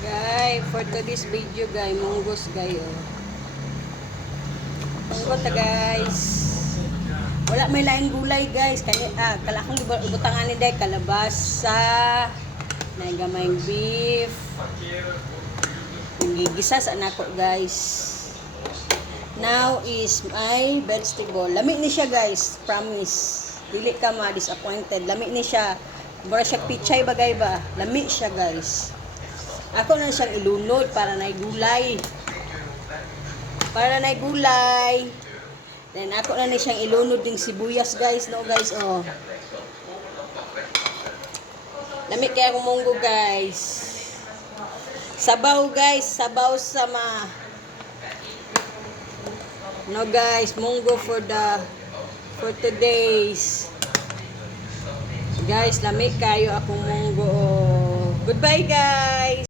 Guys, for today's video guys, munggos guys oh. Munggo ta guys. Wala may laing gulay guys. Kani kalakong ibutangan ni day kalabasa, nagamayng beef. Gigisa sa nako guys. Now is my vegetable. Lami ni siya guys, promise. Dili ka ma-disappointed. Lami ni siya. Mura siya pichay bagay ba? Lami siya guys. Ako na siyang ilunod para na gulay. Para na gulay. Then ako na ni siyang ilunod ding sibuyas guys, no guys, oh. Lami kaya akong munggo guys. Sabaw guys, sabaw sama. No guys, munggo for today's. Guys, lami kayo akong munggo. Goodbye guys.